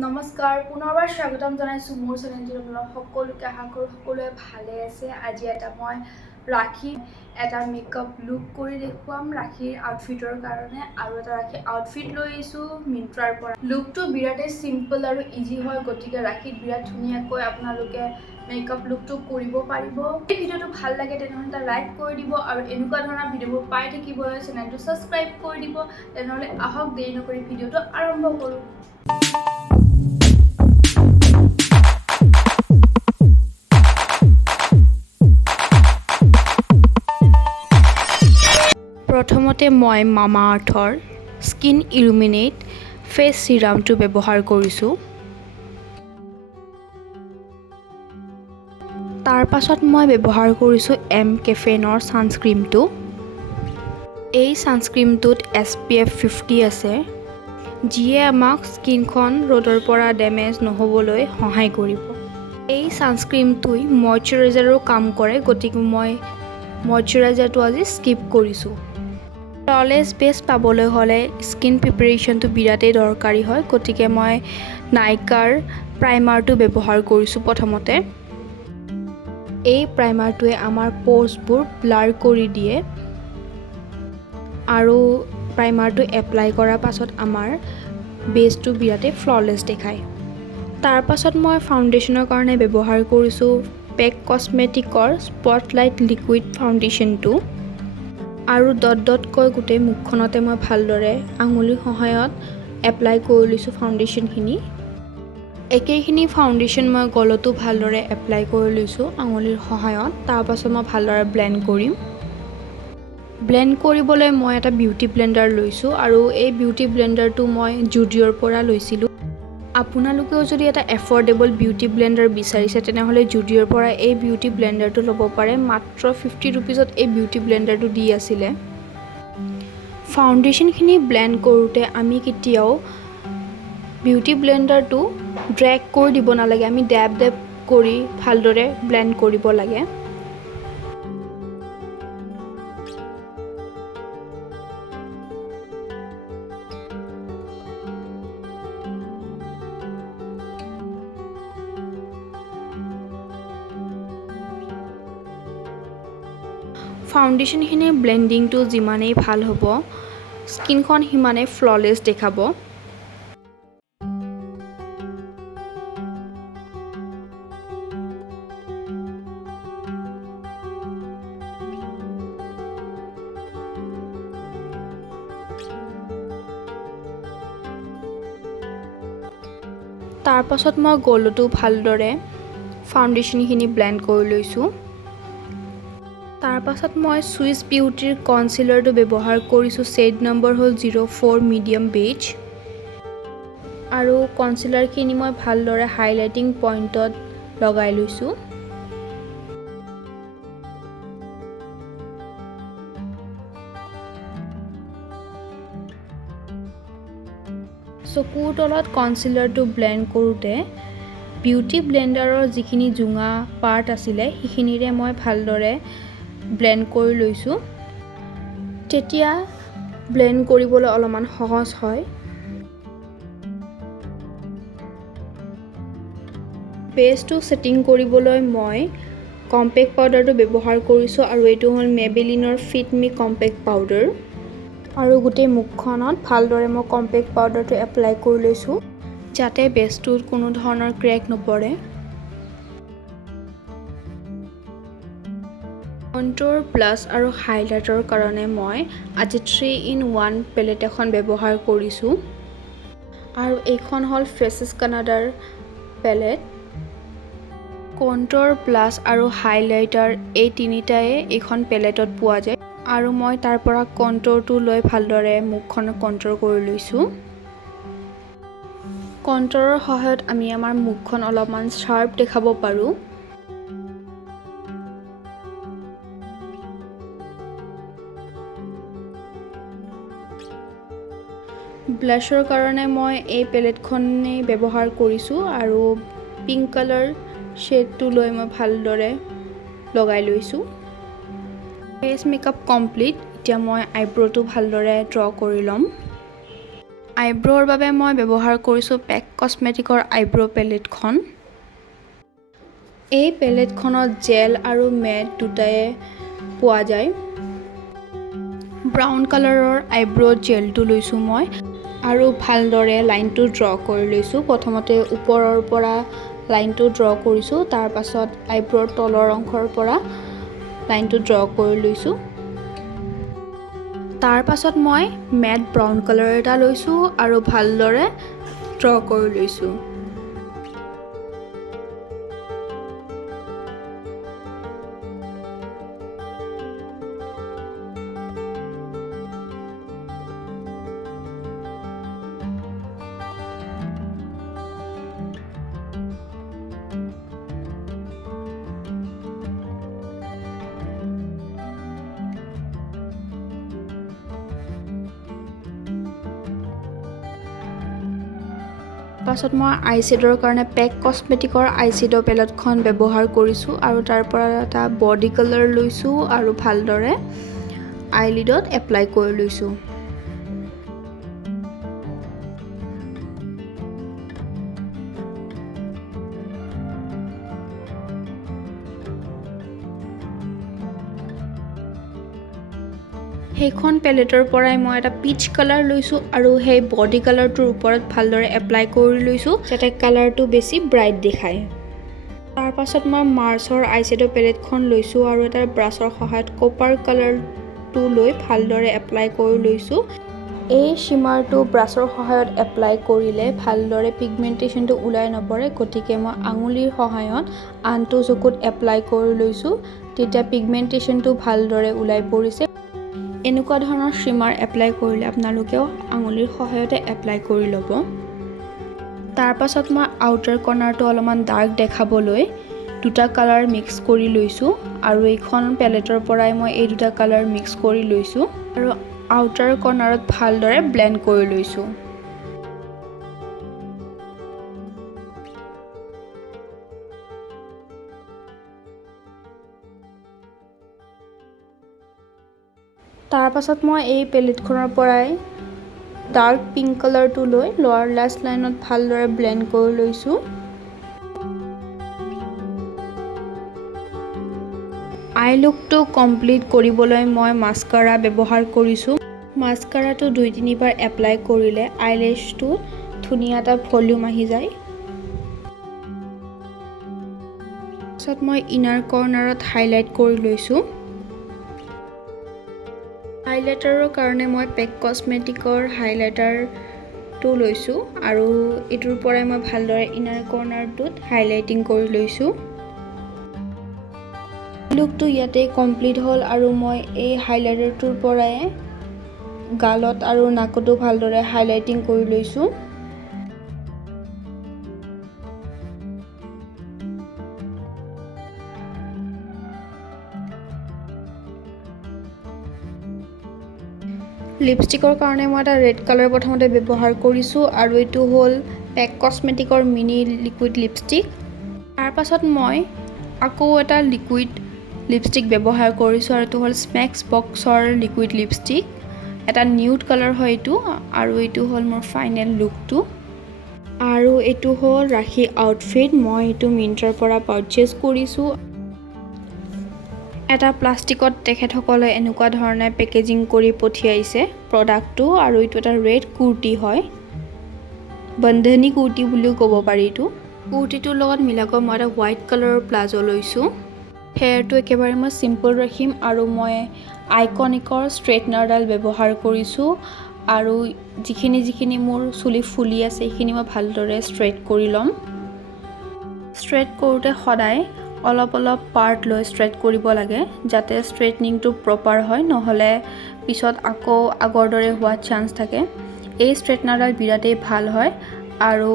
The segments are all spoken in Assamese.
নমস্কাৰ পুনৰবাৰ স্বাগতম জনাইছো মোৰ চেনেলটোত আপোনালোক সকলোকে আশা কৰো সকলোৱে ভালে আছে। আজি এটা মই ৰাখি এটা মেকআপ লুক কৰি দেখুৱাম ৰাখিৰ আউটফিটৰ কাৰণে আৰু এটা ৰাখি আউটফিট লৈ আহিছো মিন্ত্ৰাৰ পৰা। লুকটো বিৰাটেই সিম্পল আৰু ইজি হয়, গতিকে ৰাখিত বিৰাট ধুনীয়াকৈ আপোনালোকে মেকআপ লুকটো কৰিব পাৰিব। এই ভিডিঅ'টো ভাল লাগে তেনেহ'লে এটা লাইক কৰি দিব আৰু এনেকুৱা ধৰণৰ ভিডিঅ'বোৰ পাই থাকিবলৈ চেনেলটো সাবস্ক্ৰাইব কৰি দিব। তেনেহ'লে আহক দেৰি নকৰি ভিডিঅ'টো আৰম্ভ কৰোঁ। প্ৰথমতে মই মামা আৰ্থৰ স্কিন ইলুমিনেট ফেচ চিৰামটো ব্যৱহাৰ কৰিছোঁ। তাৰ পাছত মই ব্যৱহাৰ কৰিছোঁ কেফেনৰ ছানস্ক্ৰীমটো। এই ছানস্ক্ৰীমটোত SPF 50 আছে, যিয়ে আমাক স্কিনখন ৰ'দৰ পৰা ডেমেজ নহ'বলৈ সহায় কৰিব। এই ছানস্ক্ৰীমটোই ময়শ্চাৰাইজাৰো কাম কৰে, গতিকে মই ময়শ্চাৰাইজাৰটো আজি স্কিপ কৰিছোঁ। ফ্ললেছ বেছ পাবলৈ হ'লে স্কিন প্ৰিপাৰেশ্যনটো বিৰাটেই দৰকাৰী হয়, গতিকে মই নাইকাৰ প্ৰাইমাৰটো ব্যৱহাৰ কৰিছোঁ। প্ৰথমতে এই প্ৰাইমাৰটোৱে আমাৰ প'ৰ্ছবোৰ ব্লাৰ কৰি দিয়ে আৰু প্ৰাইমাৰটো এপ্লাই কৰাৰ পাছত আমাৰ বেছটো বিৰাটেই ফ্ললেছ দেখায়। তাৰ পাছত মই ফাউণ্ডেশ্যনৰ কাৰণে ব্যৱহাৰ কৰিছোঁ পেক কছমেটিকৰ স্পটলাইট লিকুইড ফাউণ্ডেশ্যনটো আৰু ডটকৈ গোটেই মুখখনতে মই ভালদৰে আঙুলিৰ সহায়ত এপ্লাই কৰি লৈছোঁ ফাউণ্ডেশ্যনখিনি। একেখিনি ফাউণ্ডেশ্যন মই গলতো ভালদৰে এপ্লাই কৰি লৈছোঁ আঙুলিৰ সহায়ত। তাৰ পাছত মই ভালদৰে ব্লেণ্ড কৰিম। ব্লেণ্ড কৰিবলৈ মই এটা বিউটি ব্লেণ্ডাৰ লৈছোঁ আৰু এই বিউটি ব্লেণ্ডাৰটো মই জুডিঅ'ৰ পৰা লৈছিলোঁ। আপোনালোকেও যদি এটা এফৰ্ডেবল বিউটি ব্লেণ্ডাৰ বিচাৰিছে তেনেহ'লে জুডিঅ'ৰ পৰা এই বিউটি ব্লেণ্ডাৰটো ল'ব পাৰে। মাত্ৰ 50 ৰুপিজত এই বিউটি ব্লেণ্ডাৰটো দি আছিলে। ফাউণ্ডেশ্যনখিনি ব্লেণ্ড কৰোঁতে আমি কেতিয়াও বিউটি ব্লেণ্ডাৰটো ড্ৰেগ কৰি দিব নালাগে, আমি ডেব কৰি ভালদৰে ব্লেণ্ড কৰিব লাগে। ফাউণ্ডেশ্যনখিনিৰ ব্লেণ্ডিংটো যিমানেই ভাল হ'ব স্কিনখন সিমানেই ফ্ললেছ দেখাব। তাৰ পাছত মই গলতো ভালদৰে ফাউণ্ডেশ্যনখিনি ব্লেণ্ড কৰি লৈছোঁ। তাৰ পাছত মই চুইছ বিউটিৰ কনচিলাৰটো ব্যৱহাৰ কৰিছোঁ। শ্বেড নম্বৰ হ'ল 04 মিডিয়াম বেজ আৰু কনচিলাৰখিনি মই ভালদৰে হাইলাইটিং পইণ্টত লগাই লৈছোঁ। চকুৰ তলত কনচিলাৰটো ব্লেণ্ড কৰোঁতে বিউটি ব্লেণ্ডাৰৰ যিখিনি জোঙা পাৰ্ট আছিলে সেইখিনিৰে মই ভালদৰে ব্লেণ্ড কৰি লৈছোঁ। তেতিয়া ব্লেণ্ড কৰিবলৈ অলপমান সহজ হয়। বেছটো ছেটিং কৰিবলৈ মই কম্পেক্ট পাউডাৰটো ব্যৱহাৰ কৰিছোঁ আৰু এইটো হ'ল মেবেলিনৰ ফিট মি কম্পেক্ট পাউডাৰ আৰু গোটেই মুখখনত ভালদৰে মই কম্পেক্ট পাউডাৰটো এপ্লাই কৰি লৈছোঁ যাতে বেছটোত কোনো ধৰণৰ ক্ৰেক নপৰে। কণ্ট'ৰ ব্লাছ আৰু হাইলাইটাৰৰ কাৰণে মই আজি 3-in-1 পেলেট এখন ব্যৱহাৰ কৰিছোঁ আৰু এইখন হ'ল ফেচেছ কানাডাৰ পেলেট। কণ্ট'ৰ ব্লাছ আৰু হাইলাইটাৰ এই তিনিটাই এইখন পেলেটত পোৱা যায় আৰু মই তাৰ পৰা কণ্ট'ৰটো লৈ ভালদৰে মুখখন কণ্ট'ৰ কৰি লৈছোঁ। কণ্ট'ৰৰ সহায়ত আমি আমাৰ মুখখন অলপমান শ্বাৰ্প দেখাব পাৰোঁ। ব্লাছৰ কাৰণে মই এই পেলেটখনেই ব্যৱহাৰ কৰিছোঁ আৰু পিংক কালাৰ শ্বেডটো লৈ মই ভালদৰে লগাই লৈছোঁ। Face makeup complete. এতিয়া মই আইব্ৰ'টো ভালদৰে ড্ৰ কৰি ল'ম। আইব্ৰৰ বাবে মই ব্যৱহাৰ কৰিছোঁ পেক কছমেটিকৰ আইব্ৰ পেলেটখন। এই পেলেটখনত জেল আৰু মেট দুটাই পোৱা যায়। ব্ৰাউন কালাৰৰ আইব্ৰ জেলটো লৈছোঁ মই আৰু ভালদৰে লাইনটো ড্ৰ কৰি লৈছোঁ। প্ৰথমতে ওপৰৰ পৰা লাইনটো ড্ৰ কৰিছোঁ, তাৰ পাছত আইব্ৰৰ তলৰ অংশৰ পৰা লাইনটো ড্ৰ কৰি লৈছোঁ। তাৰ পাছত মই মেট ব্ৰাউন কালাৰ এটা লৈছোঁ আৰু ভালদৰে ড্ৰ কৰি লৈছোঁ। পাছত মই আইশ্বেডৰ কাৰণে পেক কছমেটিকৰ আইশ্বেডৰ পেলেটখন ব্যৱহাৰ কৰিছোঁ আৰু তাৰ পৰা এটা বডি কালাৰ লৈছোঁ আৰু ভালদৰে আইলিডত এপ্লাই কৰি লৈছোঁ। সেইখন পেলেটৰ পৰাই মই এটা পিচ কালাৰ লৈছোঁ আৰু সেই বডি কালাৰটোৰ ওপৰত ভালদৰে এপ্লাই কৰি লৈছোঁ যাতে কালাৰটো বেছি ব্ৰাইট দেখায়। তাৰ পাছত মই মাৰ্চৰ আইশ্বেডৰ পেলেটখন লৈছোঁ আৰু এটা ব্ৰাছৰ সহায়ত কপাৰ কালাৰটো লৈ ভালদৰে এপ্লাই কৰি লৈছোঁ। এই শ্বিমাৰটো ব্ৰাছৰ সহায়ত এপ্লাই কৰিলে ভালদৰে পিগমেণ্টেশ্যনটো ওলাই নপৰে, গতিকে মই আঙুলিৰ সহায়ত আনটো চকুত এপ্লাই কৰি লৈছোঁ। তেতিয়া পিগমেণ্টেশ্যনটো ভালদৰে ওলাই পৰিছে। এনেকুৱা ধৰণৰ শ্বিমাৰ এপ্লাই কৰিলে আপোনালোকেও আঙুলিৰ সহায়তে এপ্লাই কৰি ল'ব। তাৰ পাছত মই আউটাৰ কৰ্নাৰটো অলপমান ডাৰ্ক দেখাবলৈ দুটা কালাৰ মিক্স কৰি লৈছোঁ আৰু এইখন পেলেটৰ পৰাই মই এই দুটা কালাৰ মিক্স কৰি লৈছোঁ আৰু আউটাৰ কৰ্নাৰত ভালদৰে ব্লেণ্ড কৰি লৈছোঁ। তাৰ পাছত মই এই পেলেটখনৰ পৰাই ডাৰ্ক পিংক কালাৰটো লৈ লোৱাৰ লাষ্ট লাইনত ভালদৰে ব্লেণ্ড কৰি লৈছোঁ। আই লুকটো কমপ্লিট কৰিবলৈ মই মাস্কাৰা ব্যৱহাৰ কৰিছোঁ। মাস্কাৰাটো 2-3 বাৰ এপ্লাই কৰিলে আইলেছটো ধুনীয়া এটা ভলিউম আহি যায়। তাৰপিছত মই ইনাৰ কৰ্নাৰত হাইলাইট কৰি লৈছোঁ। হাইলাইটাৰৰ কাৰণে মই পেক কছমেটিকৰ হাইলাইটাৰটো লৈছোঁ আৰু এইটোৰ পৰাই মই ভালদৰে ইনাৰ কৰ্নাৰটোত হাইলাইটিং কৰি লৈছোঁ। লুকটো ইয়াতে কমপ্লিট হ'ল আৰু মই এই হাইলাইটাৰটোৰ পৰাই গালত আৰু নাকতো ভালদৰে হাইলাইটিং কৰি লৈছোঁ। লিপষ্টিকৰ কাৰণে মই এটা ৰেড কালাৰ প্ৰথমতে ব্যৱহাৰ কৰিছোঁ আৰু এইটো হ'ল পেক কছমেটিকৰ মিনি লিকুইড লিপষ্টিক। তাৰ পাছত মই আকৌ এটা লিকুইড লিপষ্টিক ব্যৱহাৰ কৰিছোঁ আৰু এইটো হ'ল স্মেক্স বক্সৰ লিকুইড লিপষ্টিক। এটা নিউড কালাৰ হয় এইটো আৰু এইটো হ'ল মোৰ ফাইনেল লুকটো। আৰু এইটো হ'ল ৰাখি আউটফিট। মই এইটো মিন্ত্ৰাৰ পৰা পাৰচেজ কৰিছোঁ। এটা প্লাষ্টিকত তেখেতসকলে এনেকুৱা ধৰণে পেকেজিং কৰি পঠিয়াইছে প্ৰডাক্টটো আৰু এইটো এটা ৰেড কুৰ্তি হয়, বন্ধনী কুৰ্তি বুলিও ক'ব পাৰি। এইটো কুৰ্তিটোৰ লগত মিলাকৈ মই এটা হোৱাইট কালাৰৰ প্লাজো লৈছোঁ। হেয়াৰটো একেবাৰে মই চিম্পল ৰাখিম আৰু মই আইকনিকৰ ষ্ট্ৰেটনাৰডাল ব্যৱহাৰ কৰিছোঁ আৰু যিখিনি মোৰ চুলি ফুলি আছে সেইখিনি মই ভালদৰে ষ্ট্ৰেট কৰি ল'ম। ষ্ট্ৰেট কৰোঁতে সদায় অলপ পাৰ্ট লৈ ষ্ট্ৰেট কৰিব লাগে যাতে ষ্ট্ৰেটনিংটো প্ৰপাৰ হয়, নহ'লে পিছত আকৌ আগৰ দৰে হোৱা চান্স থাকে। এই ষ্ট্ৰেটনাৰডাল বিৰাটেই ভাল হয় আৰু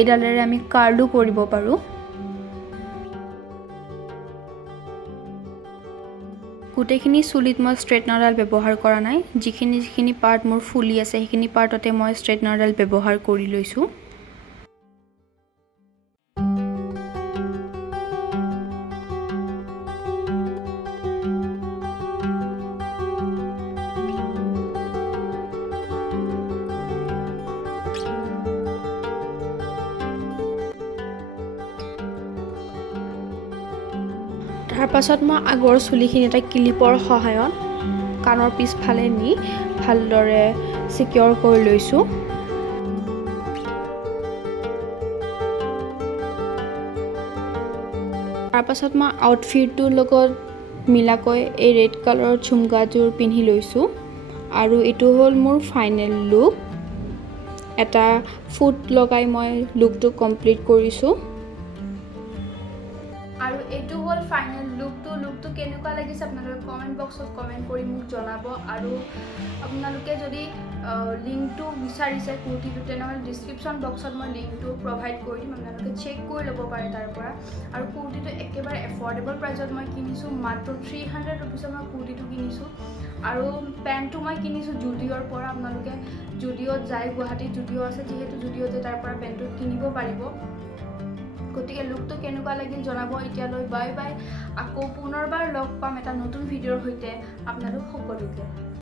এইডালেৰে আমি কাৰ্লো কৰিব পাৰোঁ। গোটেইখিনি চুলিত মই ষ্ট্ৰেটনাৰডাল ব্যৱহাৰ কৰা নাই, যিখিনি পাৰ্ট মোৰ ফুলি আছে সেইখিনি পাৰ্টতে মই ষ্ট্ৰেটনাৰডাল ব্যৱহাৰ কৰি লৈছোঁ। তাৰ পাছত মই আগৰ চুলিখিনি এটা ক্লিপৰ সহায়ত কাণৰ পিছফালে নি ভালদৰে চিকিউৰ কৰি লৈছোঁ। তাৰ পাছত মই আউটফিটটোৰ লগত মিলাকৈ এই ৰেড কালাৰৰ ঝুমকাযোৰ পিন্ধি লৈছোঁ আৰু এইটো হ'ল মোৰ ফাইনেল লুক। এটা ফুট লগাই মই লুকটো কমপ্লিট কৰিছোঁ আৰু এইটো হ'ল ফাইনেল লুকটো কেনেকুৱা লাগিছে আপোনালোকে কমেণ্ট বক্সত কমেণ্ট কৰি মোক জনাব আৰু আপোনালোকে যদি লিংকটো বিচাৰিছে কুৰ্তিটো তেনেহ'লে ডিছক্ৰিপশ্যন বক্সত মই লিংকটো প্ৰভাইড কৰি দিম, আপোনালোকে চেক কৰি ল'ব পাৰে তাৰ পৰা। আৰু কুৰ্তিটো একেবাৰে এফৰ্ডেবল প্ৰাইচত মই কিনিছোঁ, মাত্ৰ 300 ৰুপিছত মই কুৰ্তিটো কিনিছোঁ আৰু পেণ্টটো মই কিনিছোঁ জুডিঅ'ৰ পৰা। আপোনালোকে জুডিঅ'ত যায়, গুৱাহাটীত জুডিঅ' আছে যিহেতু জুডিঅ'তে তাৰ পৰা পেণ্টটো কিনিব পাৰিব। গতিকে লুকটো কেনেকুৱা লাগিল জনাব। এতিয়ালৈ বাই বাই, আকৌ পুনৰবাৰ লগ পাম এটা নতুন ভিডিঅ'ৰ সৈতে আপোনালোক সকলোকে।